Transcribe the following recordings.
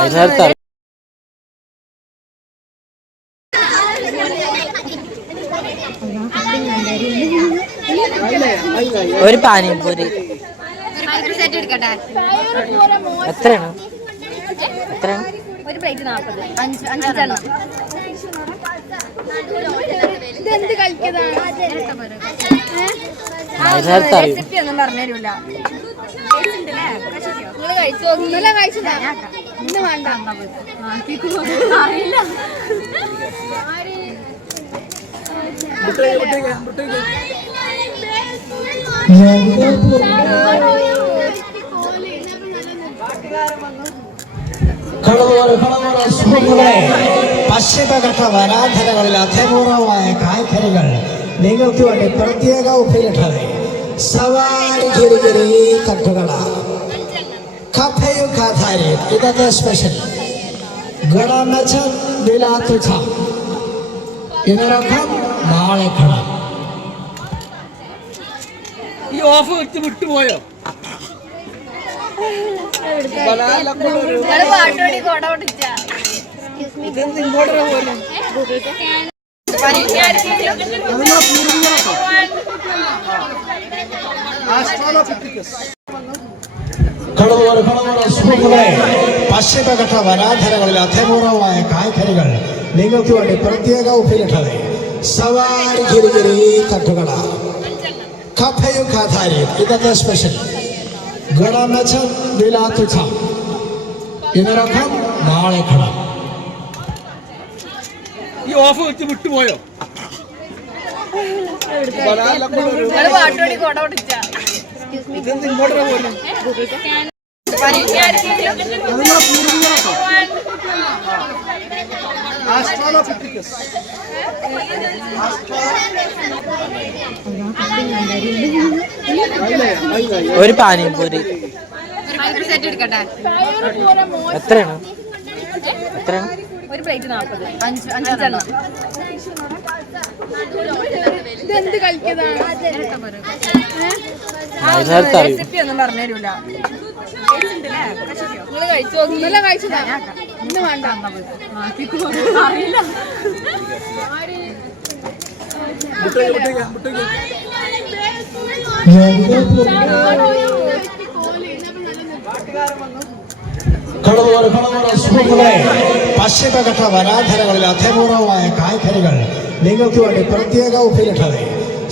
ഇതെന്ത് ഒരു പാനിപ്പൂരി പൂരി എടുക്കട്ടെ? എത്രയാണ്? എത്രയാണ്? ഒരു പ്ലേറ്റ് നാൽപ്പത് അഞ്ച് അഞ്ചെണ്ണം. ഇതെന്ത് റെസിപ്പി ഒന്നും പറഞ്ഞുതരൂല നിങ്ങൾ കഴിച്ചു? ഇന്നലെ കഴിച്ചതാ ഇന്ന് വേണ്ട. അറിയില്ല. പശ്ചിമഘട്ട വനാന്തരങ്ങളിൽ അത്യപൂർവമായ കായ്ക്കറികൾ നിങ്ങൾക്ക് വേണ്ടി പ്രത്യേക ഉപ്പിലിട്ടത് സവാരി ഗിരിഗിരി തട്ടുകട കഫയും കാഥാരിയും ഇന്നത്തെ സ്പെഷ്യൽ ഗണമച്ച വിലാത്തുച്ച ഇതിനൊപ്പം നാളെ കട ഈ ഓഫ് വെച്ച് വിട്ടുപോയോ? പാട്ടുപാടി കൊട പൊട്ടിച്ച ഇതെന്ത് ഇങ്ങോട്ട് പോലെ കളവോട് കളവോട് സുഹൃത്തുക്കളെ പശ്ചിമഘട്ട വനാന്തരങ്ങളിൽ അത്യപൂർവമായ കായ്ക്കറികൾ നിങ്ങൾക്ക് വേണ്ടി പ്രത്യേക ഉപ്പിലിട്ടത് സവാരി ഗിരിഗിരി തട്ടുകട കഫയും കാഥാരിയും ഇന്നത്തെ സ്പെഷ്യൽ ഗണമച്ച വിലാത്തുച്ച ഇതിനൊപ്പം നാളെ കട ഈ ഓഫ് വെച്ച് വിട്ടുപോയോ? ഇതെന്ത് ഇങ്ങോട്ട് പോലെ? ഒരു പാനിപ്പൂരി ഒരു സെറ്റ് എടുക്കട്ടെ? എത്രയാണ്? എത്രയാണ്? ഒരു പ്ലേറ്റ് നാൽപ്പത് അഞ്ച് അഞ്ചെണ്ണം ഇതെന്ത് കളിക്കുന്നതാണ് റെസിപ്പി ഒന്നും പറഞ്ഞുതരൂല. നിങ്ങൾ കഴിച്ചു? ഇന്നലെ കഴിച്ചതാ? ഇന്ന് വേണ്ട. അറിയില്ല. കളവോട് കളവോട് സുഹൃത്തുക്കളെ പശ്ചിമഘട്ട വനാന്തരങ്ങളിൽ അത്യപൂർവമായ കായ്ക്കറികൾ നിങ്ങൾക്ക് വേണ്ടി പ്രത്യേക ഉപ്പിലിട്ടത്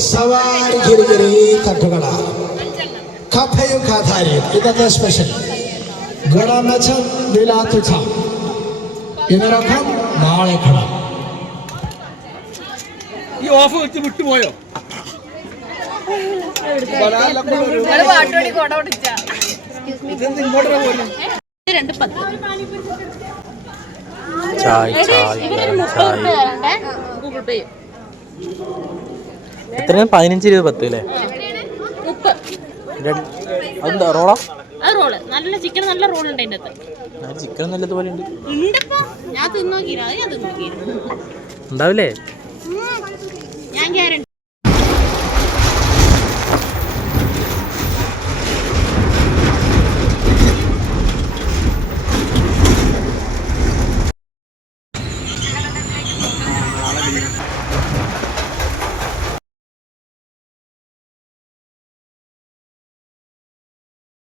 സവാരി ഗിരിഗിരി തട്ടുകട കഫയും കാഥാരിയും ഇന്നത്തെ സ്പെഷ്യൽ ഗണമച്ച വിലാത്തുച്ച. ഇതിനൊപ്പം നാളെ കടം ഈ ഓഫ് വെച്ച് വിട്ടുപോയോ? പാട്ടുപാടി കൊട പൊട്ടിച്ച ഇതെന്ത് ഇങ്ങോട്ട് പോലെ ഗൂഗിൾ പേ എത്രയാണ് പതിനഞ്ച് രൂപ പത്ത് അല്ലേ? രണ്ട്- അതെന്താ റോളാ? അത് റോൾ. നല്ല ചിക്കൻ നല്ല റോൾ ഉണ്ട് അതിന്റെ അകത്ത്. ചിക്കൻ നല്ലതുപോലെ ഉണ്ട്. ഉണ്ടപ്പോ. ഞാൻ അത് ഞാൻ തിന്നോക്കിയിരുന്നു ഉണ്ടാവില്ലേ? ഞാൻ ഗ്യാരണ്ടി